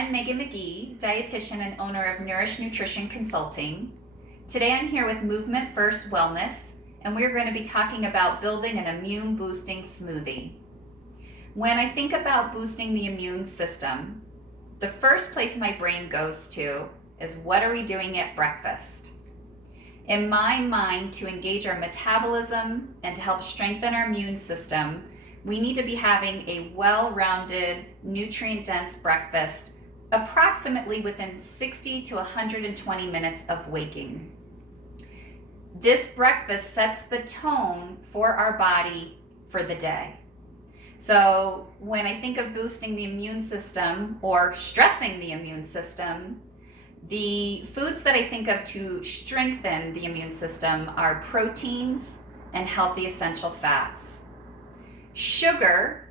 I'm Megan McGee, dietitian and owner of Nourish Nutrition Consulting. Today I'm here with Movement First Wellness, and we're going to be talking about building an immune boosting smoothie. When I think about boosting the immune system, the first place my brain goes to is what are we doing at breakfast? In my mind, to engage our metabolism and to help strengthen our immune system, we need to be having a well-rounded, nutrient-dense breakfast approximately within 60 to 120 minutes of waking. This breakfast sets the tone for our body for the day. So when I think of boosting the immune system or stressing the immune system, the foods that I think of to strengthen the immune system are proteins and healthy essential fats. Sugar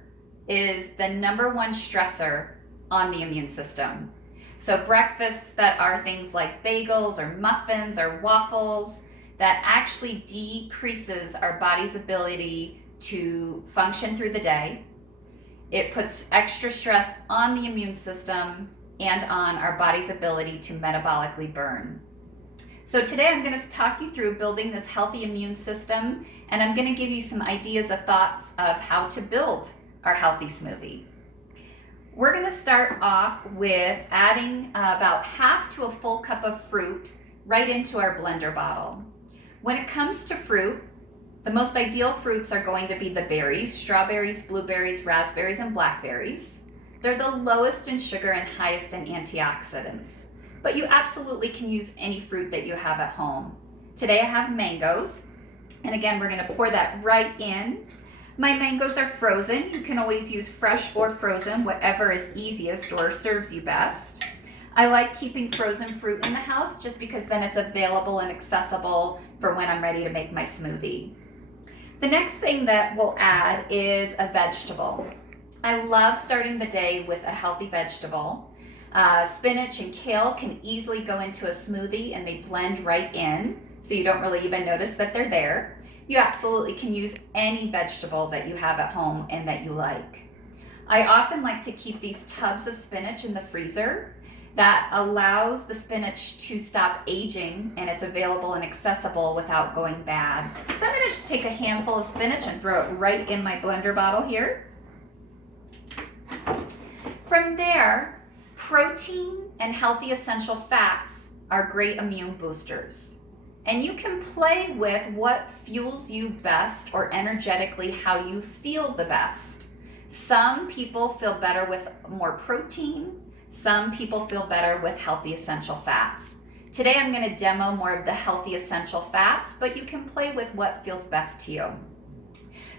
is the number one stressor on the immune system. So breakfasts that are things like bagels or muffins or waffles, that actually decreases our body's ability to function through the day. It puts extra stress on the immune system and on our body's ability to metabolically burn. So today I'm going to talk you through building this healthy immune system, and I'm going to give you some ideas of thoughts of how to build our healthy smoothie. We're going to start off with adding about half to a full cup of fruit right into our blender bottle. When it comes to fruit, the most ideal fruits are going to be the berries: strawberries, blueberries, raspberries, and blackberries. They're the lowest in sugar and highest in antioxidants. But you absolutely can use any fruit that you have at home. Today I have mangoes, and again, we're going to pour that right in. My mangoes are frozen. You can always use fresh or frozen, whatever is easiest or serves you best. I like keeping frozen fruit in the house just because then it's available and accessible for when I'm ready to make my smoothie. The next thing that we'll add is a vegetable. I love starting the day with a healthy vegetable. Spinach and kale can easily go into a smoothie and they blend right in, so you don't really even notice that they're there. You absolutely can use any vegetable that you have at home and that you like. I often like to keep these tubs of spinach in the freezer. That allows the spinach to stop aging, and it's available and accessible without going bad. So I'm going to just take a handful of spinach and throw it right in my blender bottle here. From there, protein and healthy essential fats are great immune boosters. And you can play with what fuels you best or energetically how you feel the best. Some people feel better with more protein. Some people feel better with healthy essential fats. Today I'm going to demo more of the healthy essential fats, but you can play with what feels best to you.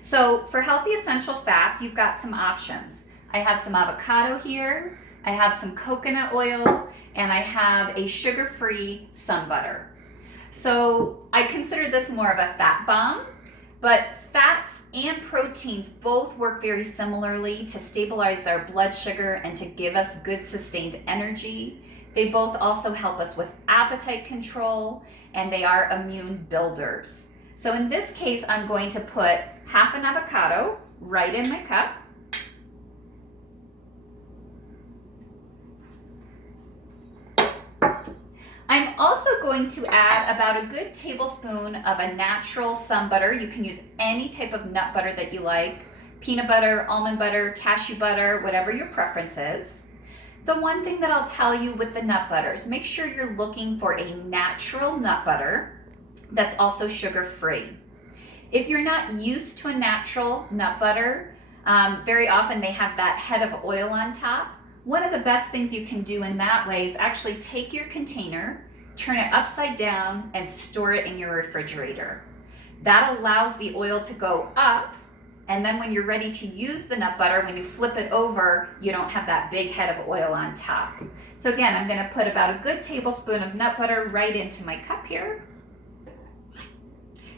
So for healthy essential fats, you've got some options. I have some avocado here, I have some coconut oil, and I have a sugar-free sun butter. So I consider this more of a fat bomb, but fats and proteins both work very similarly to stabilize our blood sugar and to give us good sustained energy. They both also help us with appetite control, and they are immune builders. So in this case, I'm going to put half an avocado right in my cup. I'm also going to add about a good tablespoon of a natural sun butter. You can use any type of nut butter that you like: peanut butter, almond butter, cashew butter, whatever your preference is. The one thing that I'll tell you with the nut butters, make sure you're looking for a natural nut butter that's also sugar-free. If you're not used to a natural nut butter, very often they have that head of oil on top. One of the best things you can do in that way is actually take your container, turn it upside down, and store it in your refrigerator. That allows the oil to go up, and then when you're ready to use the nut butter, when you flip it over, you don't have that big head of oil on top. So again, I'm going to put about a good tablespoon of nut butter right into my cup here.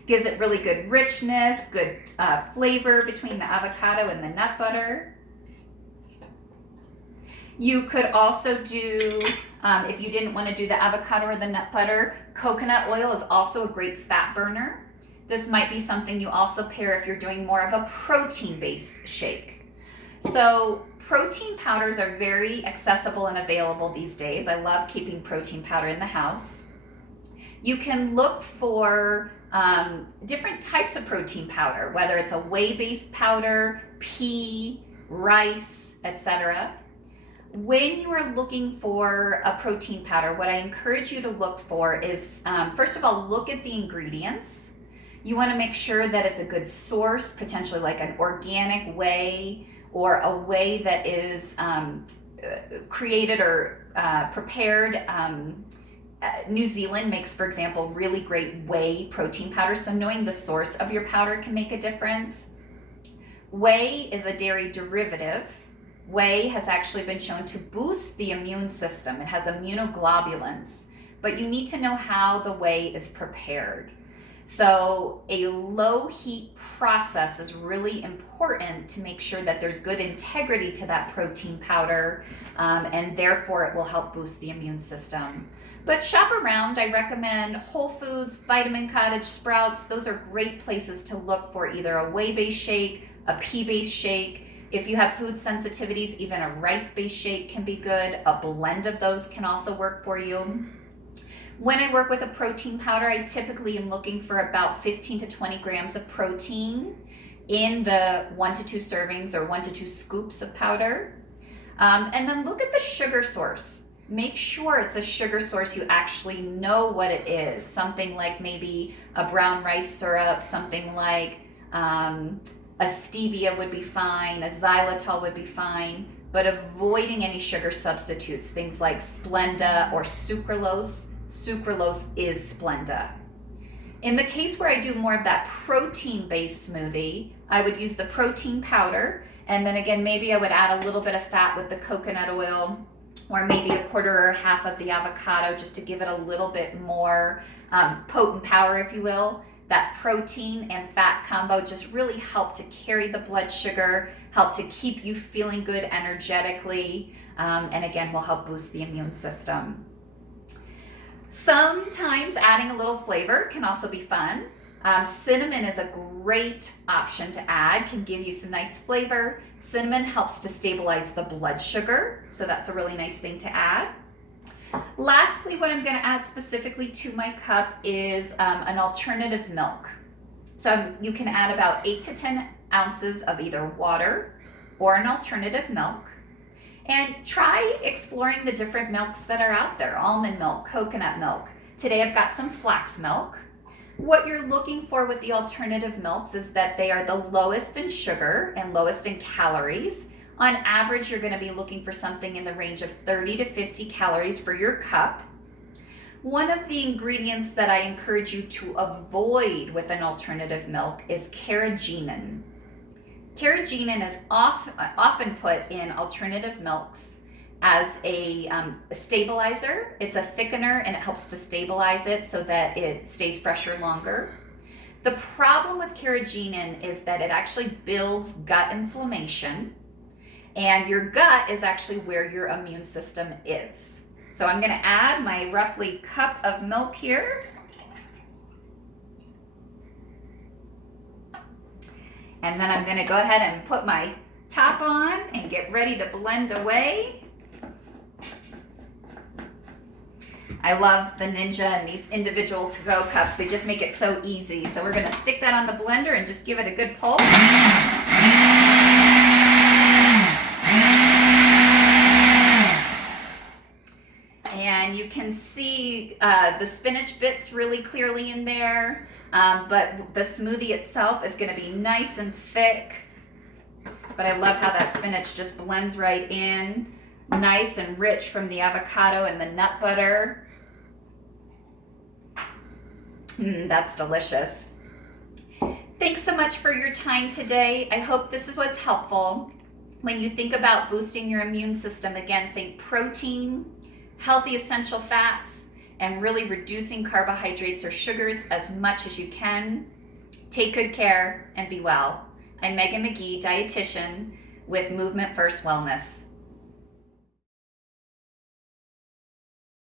Gives it really good richness, good flavor between the avocado and the nut butter. You could also do, if you didn't want to do the avocado or the nut butter, coconut oil is also a great fat burner. This might be something you also pair if you're doing more of a protein-based shake. So protein powders are very accessible and available these days. I love keeping protein powder in the house. You can look for different types of protein powder, whether it's a whey-based powder, pea, rice, etc. When you are looking for a protein powder, what I encourage you to look for is, first of all, look at the ingredients. You want to make sure that it's a good source, potentially like an organic whey or a whey that is created or prepared. New Zealand makes, for example, really great whey protein powder, so knowing the source of your powder can make a difference. Whey is a dairy derivative. Whey has actually been shown to boost the immune system. It has immunoglobulins, but you need to know how the whey is prepared. So a low heat process is really important to make sure that there's good integrity to that protein powder, and therefore it will help boost the immune system. But shop around. I recommend Whole Foods, Vitamin Cottage, Sprouts. Those are great places to look for either a whey-based shake, a pea-based shake. If you have food sensitivities, even a rice-based shake can be good. A blend of those can also work for you. When I work with a protein powder, I typically am looking for about 15 to 20 grams of protein in the 1 to 2 servings or 1 to 2 scoops of powder. And then look at the sugar source. Make sure it's a sugar source you actually know what it is. Something like maybe a brown rice syrup, something like a stevia would be fine, a xylitol would be fine, but avoiding any sugar substitutes, things like Splenda or sucralose. Sucralose is Splenda. In the case where I do more of that protein-based smoothie, I would use the protein powder, and then again, maybe I would add a little bit of fat with the coconut oil, or maybe a quarter or half of the avocado, just to give it a little bit more potent power, if you will. That protein and fat combo just really help to carry the blood sugar, help to keep you feeling good energetically, and again, will help boost the immune system. Sometimes adding a little flavor can also be fun. Cinnamon is a great option to add, can give you some nice flavor. Cinnamon helps to stabilize the blood sugar, so that's a really nice thing to add. Lastly, what I'm going to add specifically to my cup is an alternative milk. So you can add about 8 to 10 ounces of either water or an alternative milk. And try exploring the different milks that are out there. Almond milk, coconut milk. Today I've got some flax milk. What you're looking for with the alternative milks is that they are the lowest in sugar and lowest in calories. On average, you're going to be looking for something in the range of 30 to 50 calories for your cup. One of the ingredients that I encourage you to avoid with an alternative milk is carrageenan. Carrageenan is often put in alternative milks as a stabilizer. It's a thickener and it helps to stabilize it so that it stays fresher longer. The problem with carrageenan is that it actually builds gut inflammation, and your gut is actually where your immune system is. So I'm going to add my roughly cup of milk here. And then I'm going to go ahead and put my top on and get ready to blend away. I love the Ninja and these individual to-go cups. They just make it so easy. So we're going to stick that on the blender and just give it a good pull. And you can see the spinach bits really clearly in there. But the smoothie itself is going to be nice and thick. But I love how that spinach just blends right in. Nice and rich from the avocado and the nut butter. That's delicious. Thanks so much for your time today. I hope this was helpful. When you think about boosting your immune system, again, think protein, healthy essential fats, and really reducing carbohydrates or sugars as much as you can. Take good care and be well. I'm Megan McGee, dietitian with Movement First Wellness.